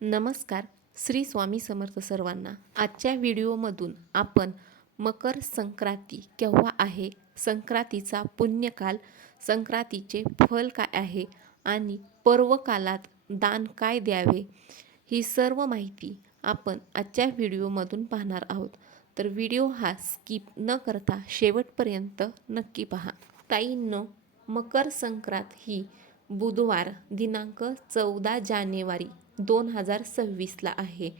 नमस्कार श्री स्वामी समर्थ सर्वांना. आजच्या व्हिडिओमधून आपण मकर संक्रांती केव्हा आहे संक्रांतीचा पुण्यकाल संक्रांतीचे फल काय आहे आणि पर्वकालात दान काय द्यावे ही सर्व माहिती आपण आजच्या व्हिडिओमधून पाहणार आहोत. तर व्हिडिओ हा स्किप न करता शेवटपर्यंत नक्की पहा. ताईंनो मकर संक्रांत ही बुधवार दिनांक चौदा जानेवारी दोन हजार सव्वीसला आहे.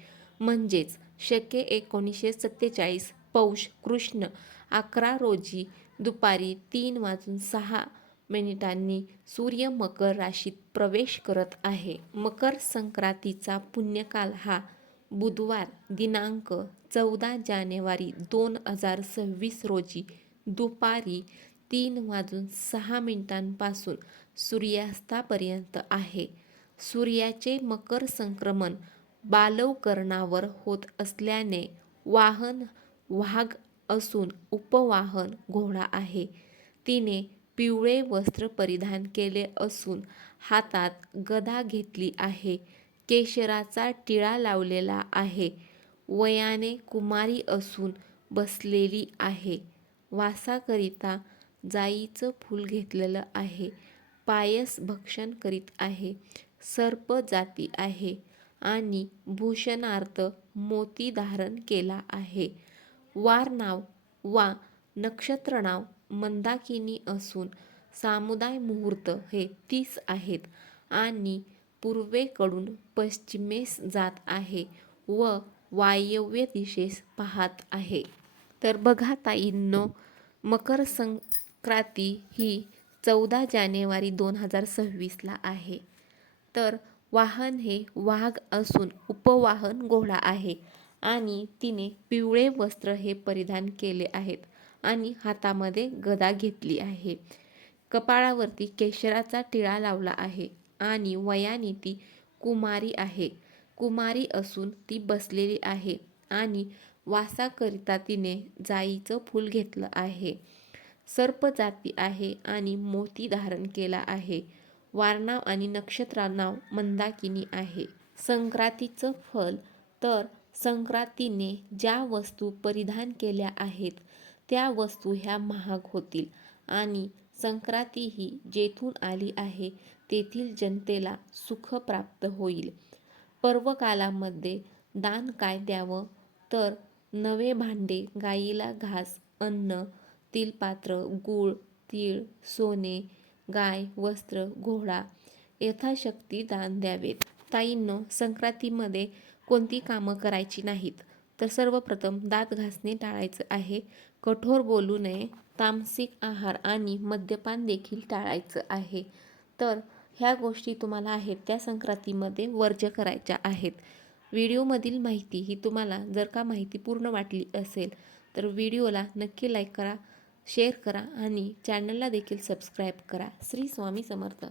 म्हणजेच शके एकोणीसशे सत्तेचाळीस पौष कृष्ण अकरा रोजी दुपारी तीन वाजून सहा मिनिटांनी सूर्य मकर राशीत प्रवेश करत आहे. मकर संक्रांतीचा पुण्यकाल हा बुधवार दिनांक चौदा जानेवारी दोन हजार सव्वीस रोजी दुपारी तीन वाजून सहा मिनिटांपासून सूर्यास्तापर्यंत आहे. सूर्याचे मकर संक्रमण बालवकरणावर होत असल्याने वाहन वाघ असून उपवाहन घोडा आहे. तिने पिवळे वस्त्र परिधान केले असून हातात गदा घेतली आहे. केशराचा टिळा लावलेला आहे. वयाने कुमारी असून बसलेली आहे. वासाकरिता जाईचं फूल घेतलेलं आहे. पायस भक्षण करीत आहे. सर्प जाती आहे आणि भूषणार्थ मोती धारण केला आहे. वार नाव वा नक्षत्र नाव मंदाकिनी असून सामुदाय मुहूर्त हे तीस आहेत आणि पूर्वेकडून पश्चिमेस जात आहे व वायव्य दिशेस पाहत आहे. तर बघा ताईंनो मकर संक्रांती ही चौदा जानेवारी दोन हजार सव्वीसला आहे. तर वाहन हे वाघ असून उपवाहन घोडा आहे. आणि तिने पिवळे वस्त्र हे परिधान केले आहेत आणि हातामध्ये गदा घेतली आहे. कपाळावरती केशराचा टिळा लावला आहे आणि वयाने ती कुमारी आहे. कुमारी असून ती बसलेली आहे आणि वासाकरिता तिने जाईचं फूल घेतलं आहे. सर्प जाती आहे आणि मोती धारण केला आहे. वारनाव आणि नक्षत्रानाव मंदाकिनी आहे. संक्रांतीचं फल तर संक्रांतीने ज्या वस्तू परिधान केल्या आहेत त्या वस्तू ह्या महाग होतील आणि संक्रांती ही जेथून आली आहे तेथील जनतेला सुख प्राप्त होईल. पर्वकालामध्ये दान काय द्यावं? तर नवे भांडे गाईला घास अन्न तिलपात्र गूळ तीळ सोने गाय वस्त्र घोडा यथाशक्ती दान द्यावेत. ताईंनो संक्रांतीमध्ये कोणती कामं करायची नाहीत? तर सर्वप्रथम दात घासणे टाळायचं आहे. कठोर बोलू नये. तामसिक आहार आणि मद्यपान देखील टाळायचं आहे. तर ह्या गोष्टी तुम्हाला आहेत. त्या संक्रांतीमध्ये वर्ज्य करायच्या आहेत. व्हिडिओमधील माहिती ही तुम्हाला जर का माहिती पूर्ण वाटली असेल तर व्हिडिओला नक्की लाईक करा. शेअर करा आणि चॅनलला देखील सबस्क्राईब करा. श्री स्वामी समर्थ.